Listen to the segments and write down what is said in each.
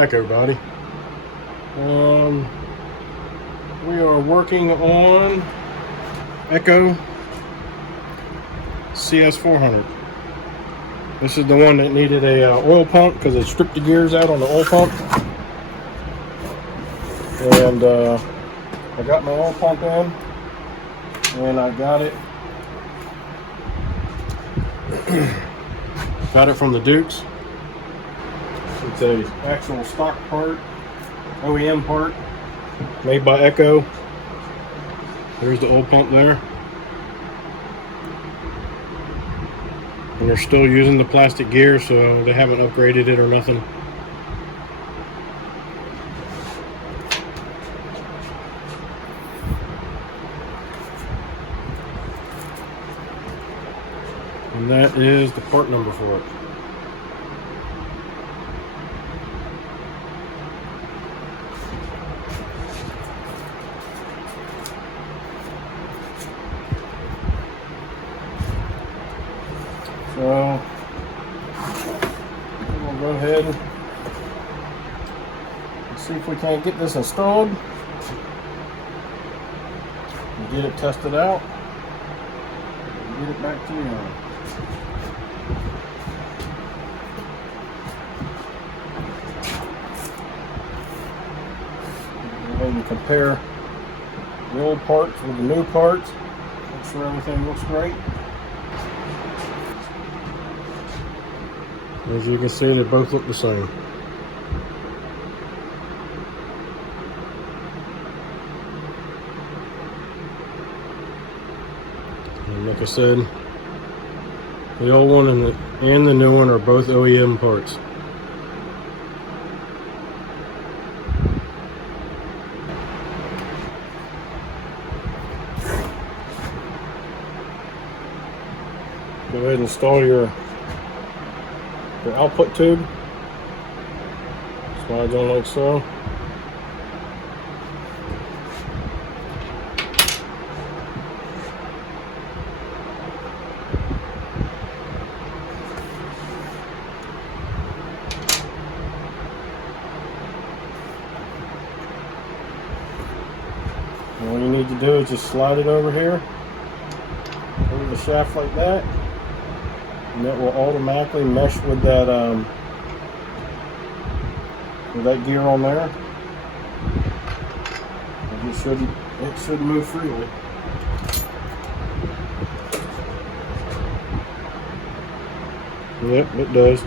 back, everybody. We are working on Echo CS400. This is the one that needed a oil pump because it stripped the gears out on the oil pump. And I got my oil pump in, and I got it from the Dukes. It's a actual stock part, OEM part, made by Echo. There's the oil pump there. And they're still using the plastic gear, so they haven't upgraded it or nothing. And that is the part number for it. So we'll go ahead and see if we can't get this installed and get it tested out and get it back to you. And compare the old parts with the new parts, make sure everything looks great. As you can see, they both look the same. And like I said, the old one and the new one are both OEM parts. Go ahead and install your output tube. Slides on like so. And all you need to do is just slide it over here, over the shaft like that. And it will automatically mesh with that gear on there. And it should move freely. Yep, it does.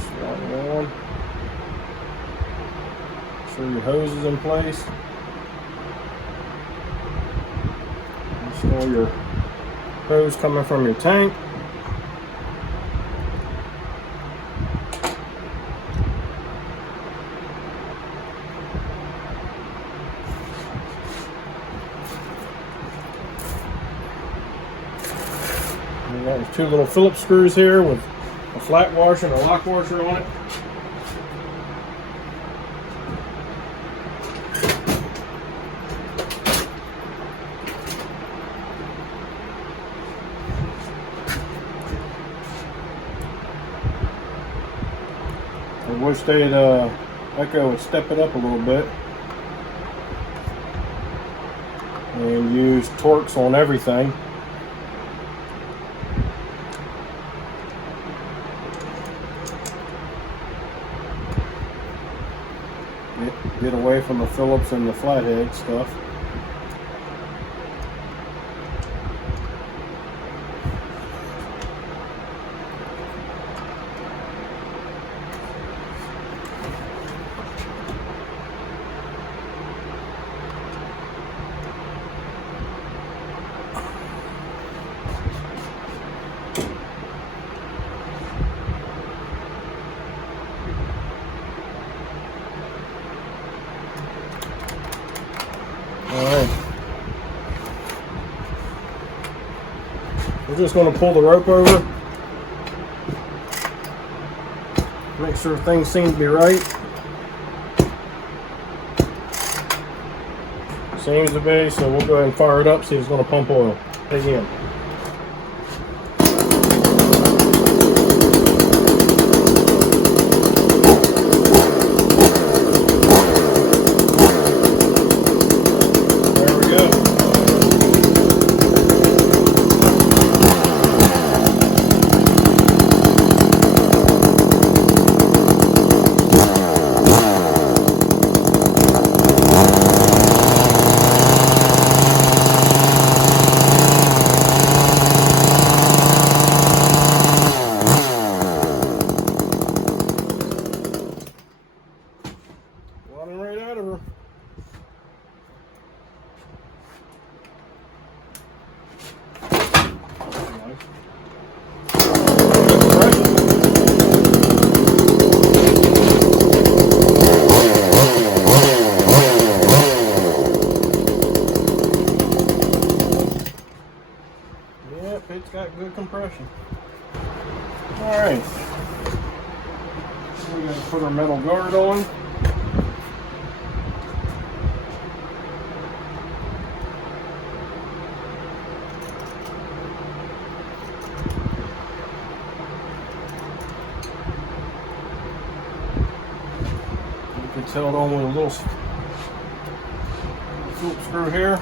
Slide it on. Sure your hose is in place. Install your hose coming from your tank. And there's two little Phillips screws here with a flat washer and a lock washer on it. I wish they'd Echo would step it up a little bit and use Torx on everything. Get away from the Phillips and the flathead stuff. Alright. We're just going to pull the rope over. Make sure things seem to be right. Seems to be, so we'll go ahead and fire it up, see if it's going to pump oil. Again. There we go. Running right out of her. Yep, it's got good compression. Alright. We're going to put our metal guard on. It's held on with a little Phillips screw here,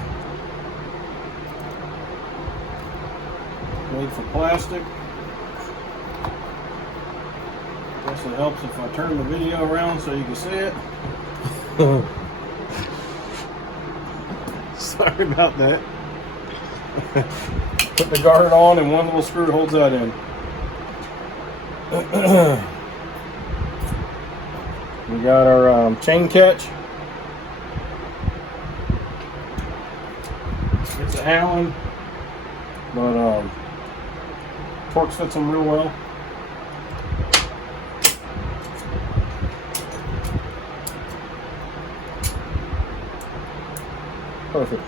made for plastic. Guess it helps if I turn the video around so you can see it. Sorry about that. Put the guard on and one little screw holds that in. We got our chain catch. It's an Allen, but Torx fits them real well. Perfect.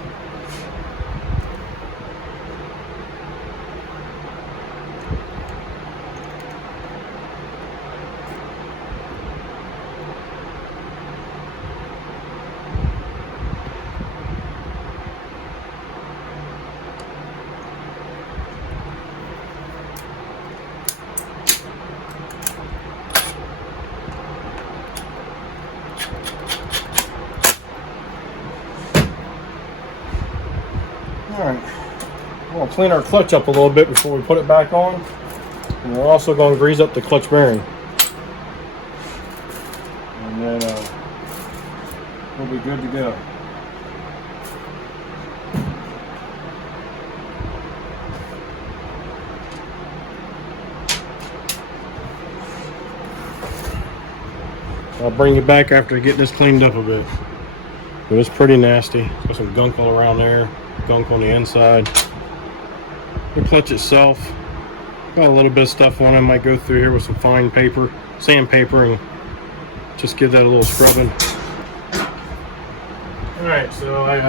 Alright, we'll clean our clutch up a little bit before we put it back on. And we're also going to grease up the clutch bearing. And then we'll be good to go. I'll bring you back after I get this cleaned up a bit. But it's pretty nasty. Got some gunk all around there, gunk on the inside. The clutch itself, got a little bit of stuff on it. I might go through here with some fine paper, sandpaper, and just give that a little scrubbing. Alright, so I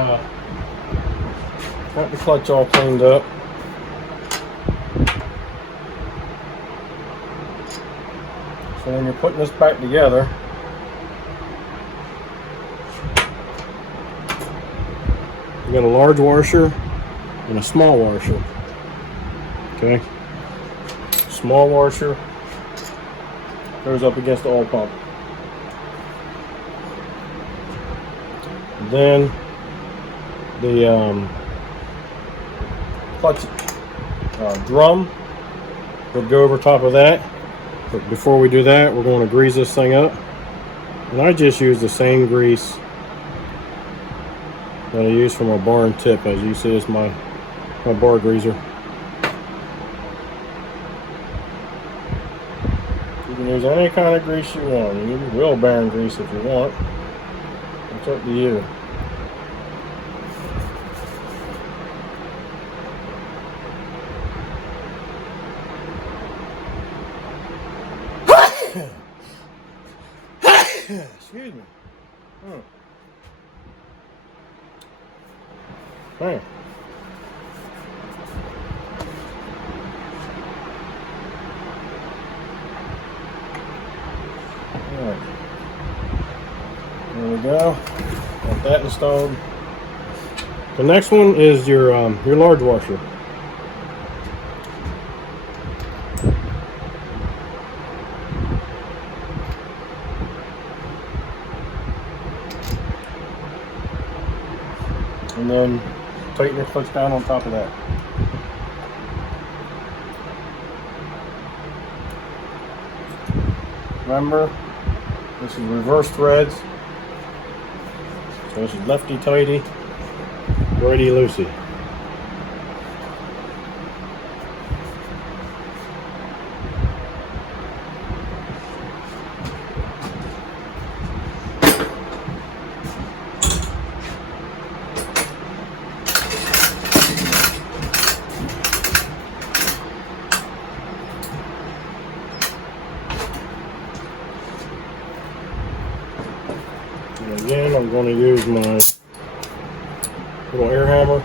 got the clutch all cleaned up. So when you're putting this back together, you got a large washer and a small washer. Okay, small washer goes up against the oil pump. Then the clutch drum would go over top of that. But before we do that, we're going to grease this thing up. And I just use the same grease that I use for my bar and tip. As you see, it's my bar greaser. You can use any kind of grease you want. You can use wheel bearing grease if you want. It's up to you. Excuse me. Hey. Alright. There we go. Got that installed. The next one is your large washer. And then tighten your clutch down on top of that. Remember, this is reverse threads. So this is lefty tighty, righty loosey. And again, I'm going to use my little air hammer.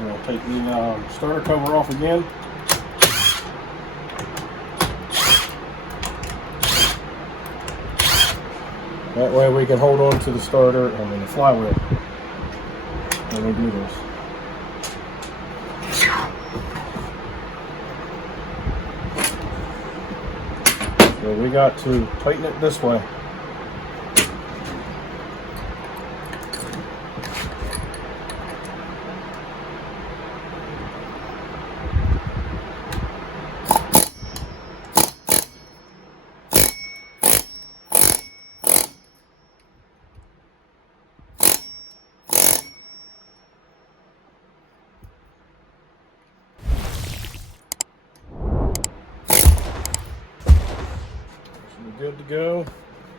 I'll take the starter cover off again. That way we can hold on to the starter, the flywheel when we do this. So we got to tighten it this way. Good to go.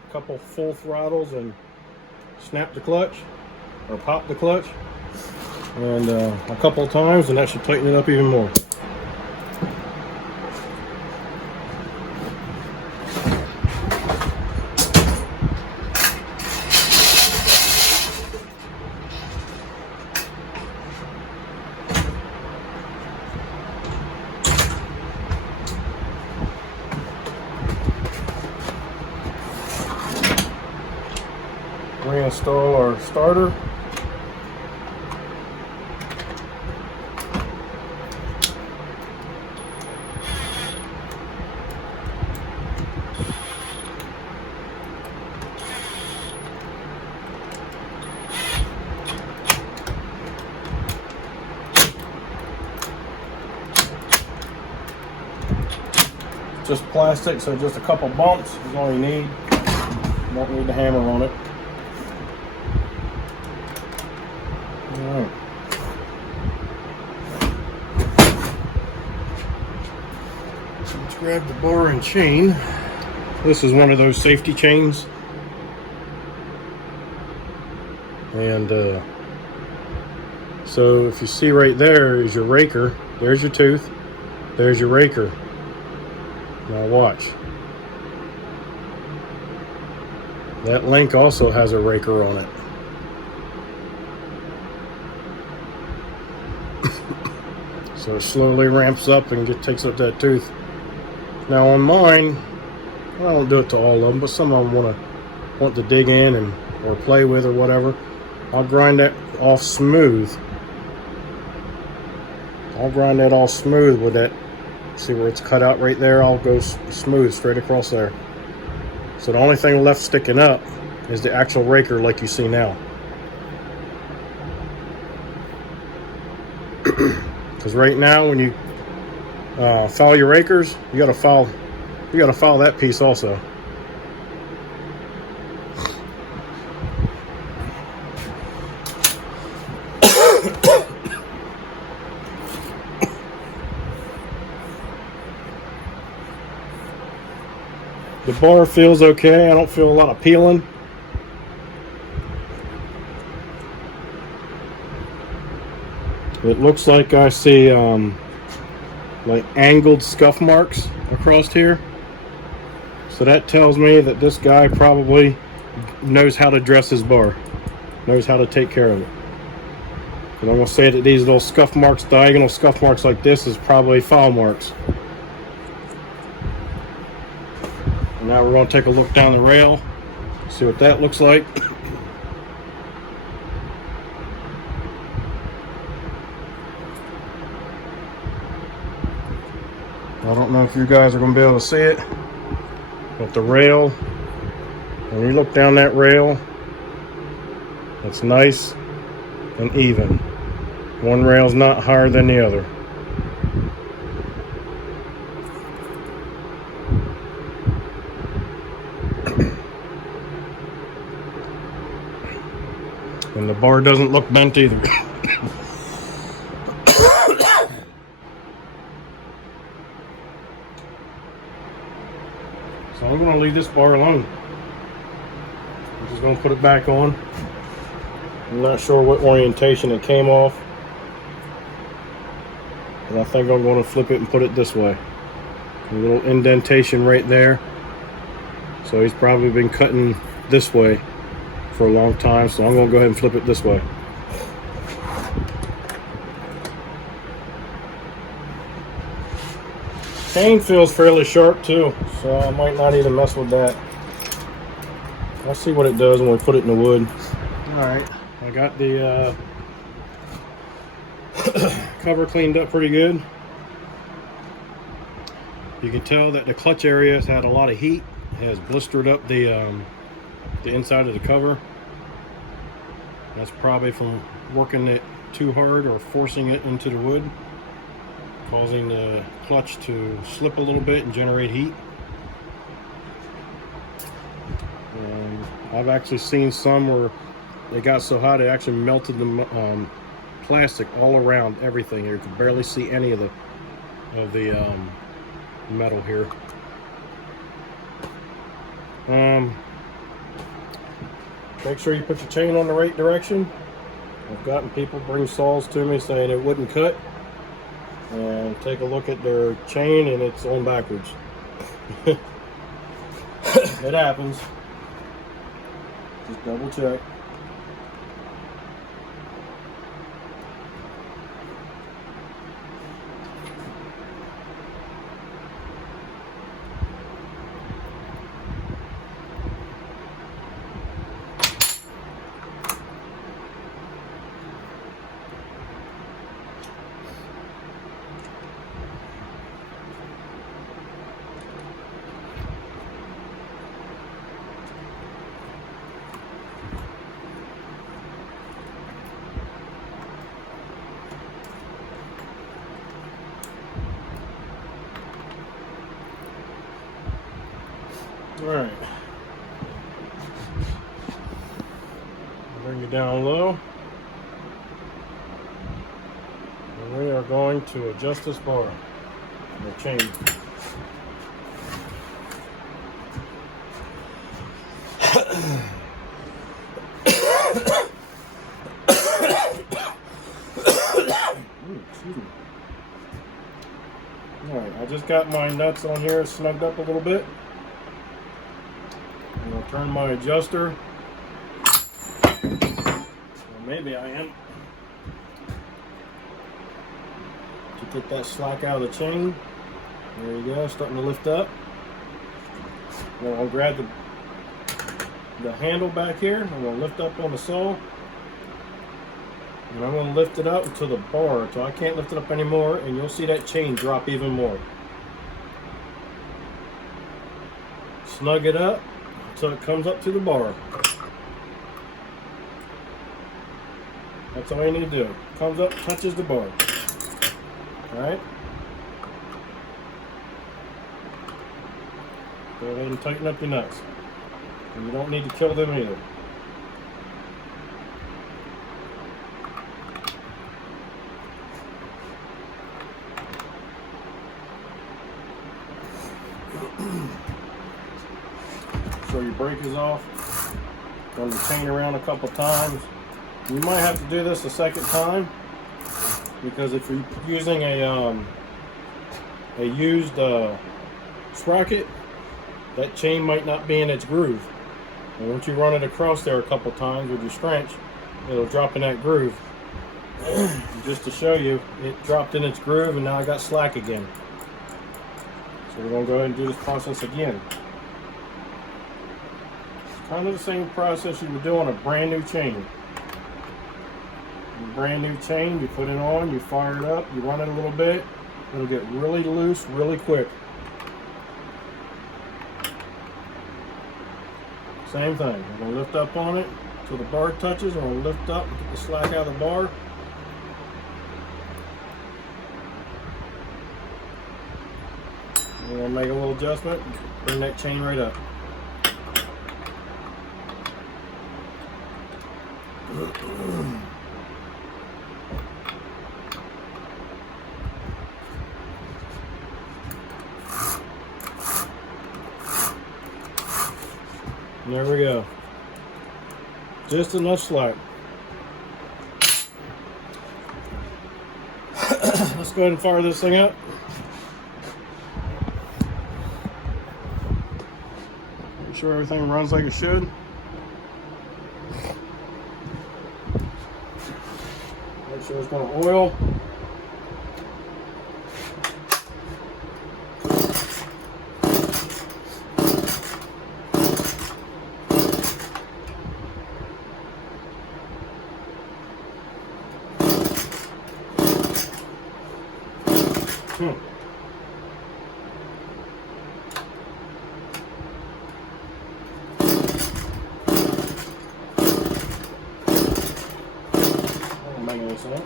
A couple full throttles and snap the clutch or pop the clutch, and a couple of times, and that should tighten it up even more. Reinstall our starter. Just plastic, so just a couple bumps is all you need. You don't need the hammer on it. Alright. Let's grab the bar and chain. This is one of those safety chains. And so if you see right there is your raker. There's your tooth. There's your raker. Now watch. That link also has a raker on it. So it slowly ramps up and takes up that tooth. Now on mine, I don't do it to all of them, but some of them want to dig in and or play with or whatever. I'll grind that off smooth. I'll grind that all smooth with that. See where it's cut out right there? I'll go smooth straight across there. So the only thing left sticking up is the actual raker like you see now. Because right now when you file your rakers, you gotta file that piece also. The bar feels okay. I don't feel a lot of peeling. It looks like I see like angled scuff marks across here. So that tells me that this guy probably knows how to dress his bar, knows how to take care of it. And I'm going to say that these little scuff marks, diagonal scuff marks like this, is probably file marks. And now we're going to take a look down the rail, see what that looks like. I don't know if you guys are going to be able to see it, but the rail, when you look down that rail, it's nice and even. One rail's not higher than the other. And the bar doesn't look bent either. So I'm going to leave this bar alone. I'm just going to put it back on. I'm not sure what orientation it came off, but I think I'm going to flip it and put it this way. A little indentation right there. So he's probably been cutting this way for a long time, so I'm going to go ahead and flip it this way. Chain feels fairly sharp too, so I might not even mess with that. I'll see what it does when we put it in the wood. Alright, I got the cover cleaned up pretty good. You can tell that the clutch area has had a lot of heat. It has blistered up the inside of the cover. That's probably from working it too hard or forcing it into the wood, causing the clutch to slip a little bit and generate heat. I've actually seen some where they got so hot it actually melted the plastic all around everything here. You can barely see any of the metal here. Make sure you put your chain on the right direction. I've gotten people bring saws to me saying it wouldn't cut, and take a look at their chain and it's on backwards. It happens. Just double check. Alright, bring it down low, and we are going to adjust this bar, the chain. Alright, I just got my nuts on here snugged up a little bit. I'm going to turn my adjuster. Well, maybe I am. To get that slack out of the chain. There you go, starting to lift up. Now I'll grab the handle back here. I'm going to lift up on the saw. And I'm going to lift it up to the bar until I can't lift it up anymore, and you'll see that chain drop even more. Snug it up so it comes up to the bar. That's all you need to do. Comes up, touches the bar. Alright? Go ahead and tighten up your nuts. And you don't need to kill them either. So your brake is off. Run the chain around a couple times. You might have to do this a second time, because if you're using a used sprocket, that chain might not be in its groove. And once you run it across there a couple times with your wrench, it'll drop in that groove. Just to show you, it dropped in its groove and now I got slack again. So we're going to go ahead and do this process again. It's kind of the same process you would do on a brand new chain. A brand new chain, you put it on, you fire it up, you run it a little bit, It'll get really loose really quick. Same thing. I'm going to lift up on it till the bar touches. I'm going to lift up and get the slack out of the bar. I'm going to make a little adjustment, bring that chain right up. And there we go. Just enough slack. Let's go ahead and fire this thing up. Make sure everything runs like it should. Make sure it's going to oil. Oh, don't make any sense.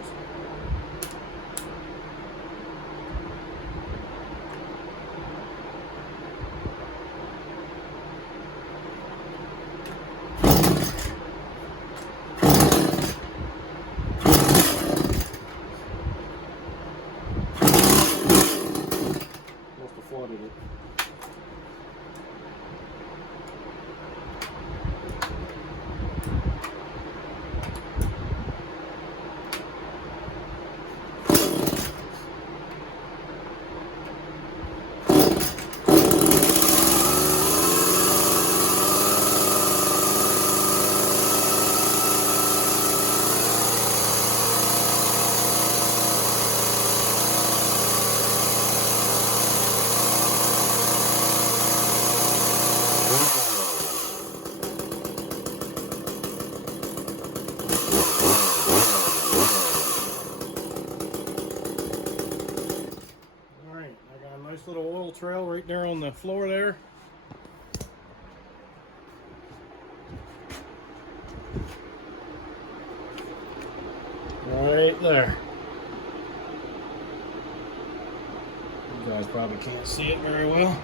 Must have flooded it. Nice little oil trail right there on the floor there. Right there. You guys probably can't see it very well.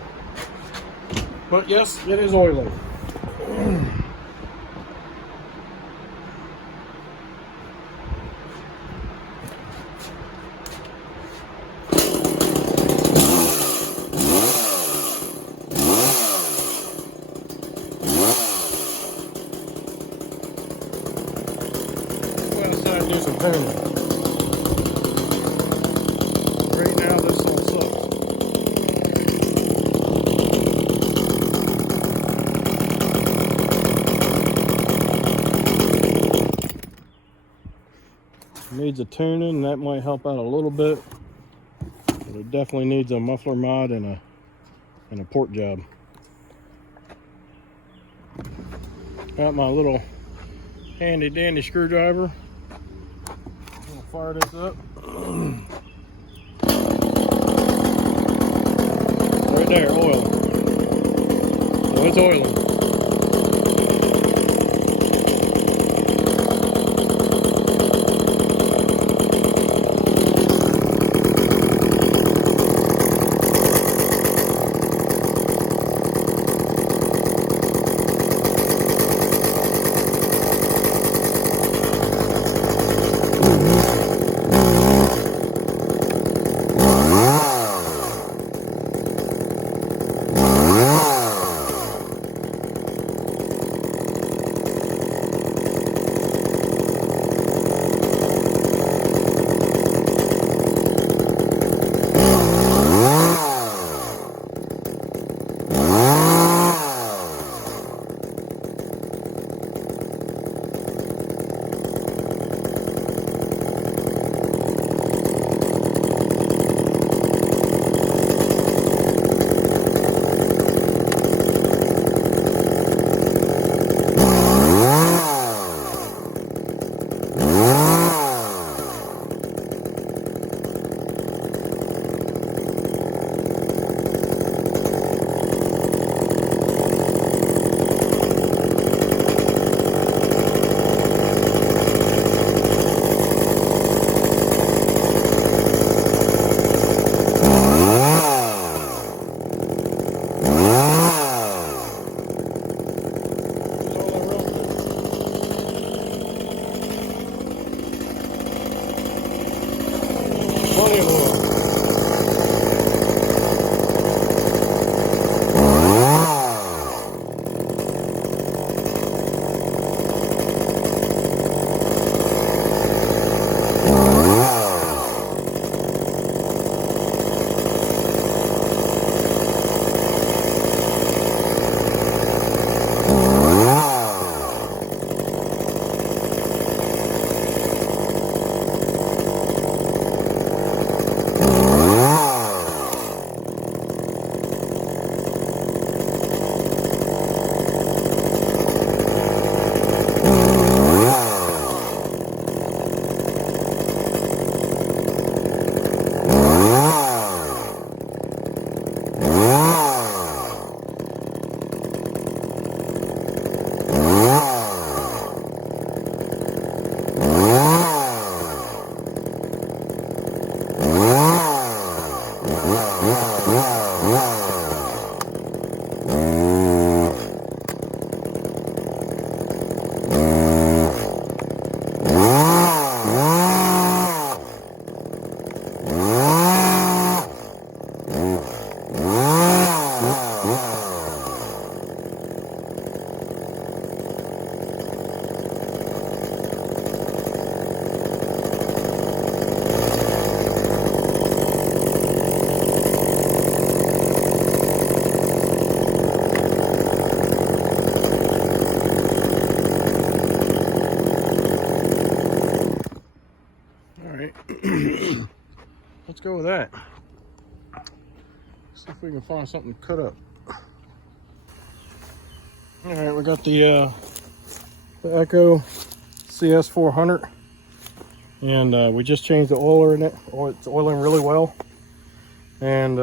But yes, it is oiling. Do some tuning. Right now this all sucks. Needs a tuning, that might help out a little bit. But it definitely needs a muffler mod and a port job. Got my little handy dandy screwdriver. Fire this up. Right there, oil. Oh, it's oiling. See if we can find something to cut up. All right, we got the Echo CS400, and we just changed the oiler in it. It's oiling really well, and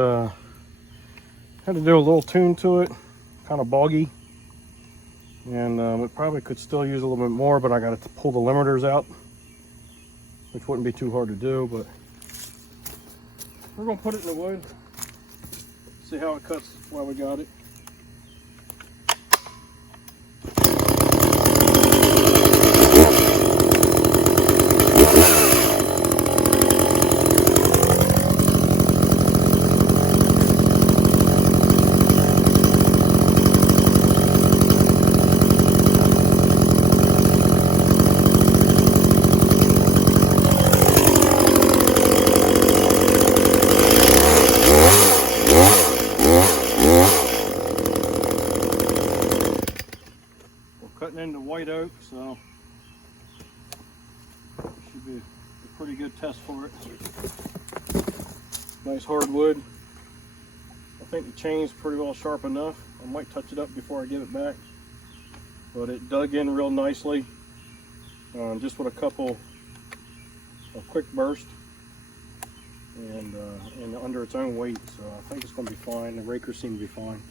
had to do a little tune to it, kind of boggy, and we probably could still use a little bit more, but I got to pull the limiters out, which wouldn't be too hard to do. But we're gonna put it in the wood, see how it cuts while we got it. Cutting into white oak, so should be a pretty good test for it. Nice hard wood. I think the chain's pretty well sharp enough. I might touch it up before I give it back, but it dug in real nicely, just with a couple of quick bursts, and under its own weight. So I think it's going to be fine. The rakers seem to be fine.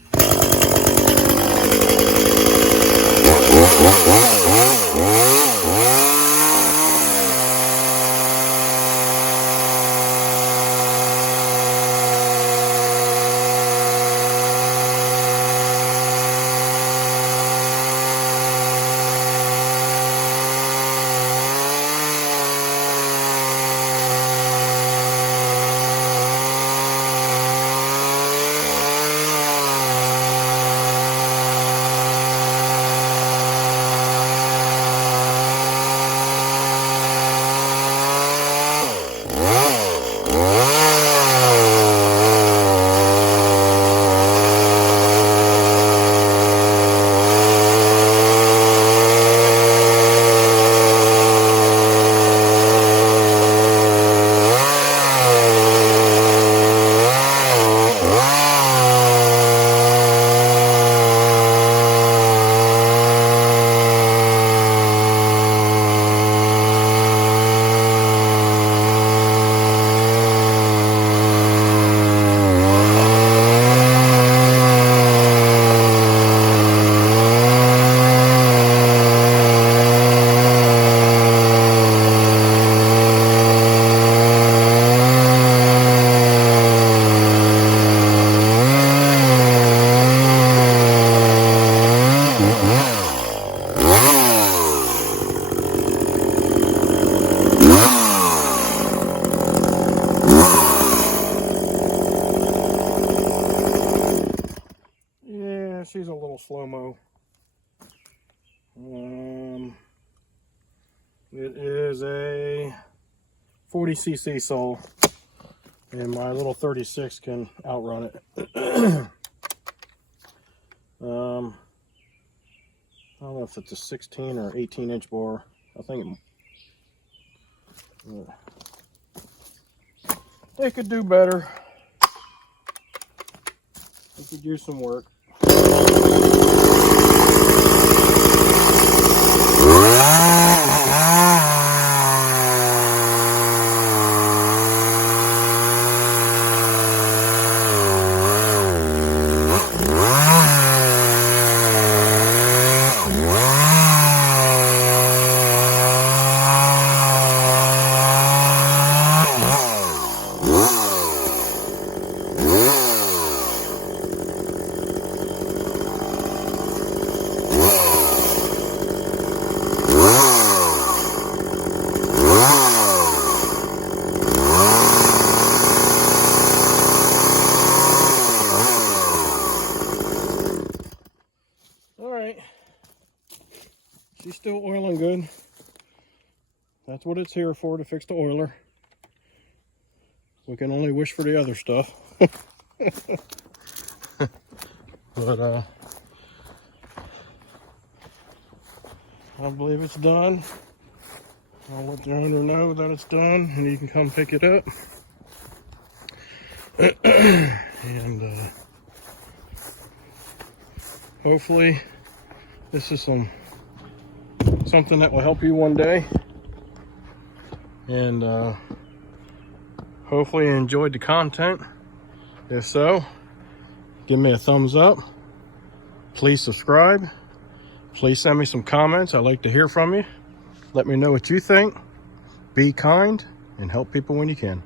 She's a little slow-mo. It is a 40cc saw, and my little 36 can outrun it. I don't know if it's a 16 or 18-inch bar. I think it could do better. It could use some work. She's still oiling good. That's what it's here for, to fix the oiler. We can only wish for the other stuff. But I believe it's done. I'll let the owner know that it's done, and you can come pick it up. And hopefully this is something that will help you one day. And hopefully you enjoyed the content. If so, give me a thumbs up. Please subscribe. Please send me some comments. I'd like to hear from you. Let me know what you think. Be kind and help people when you can.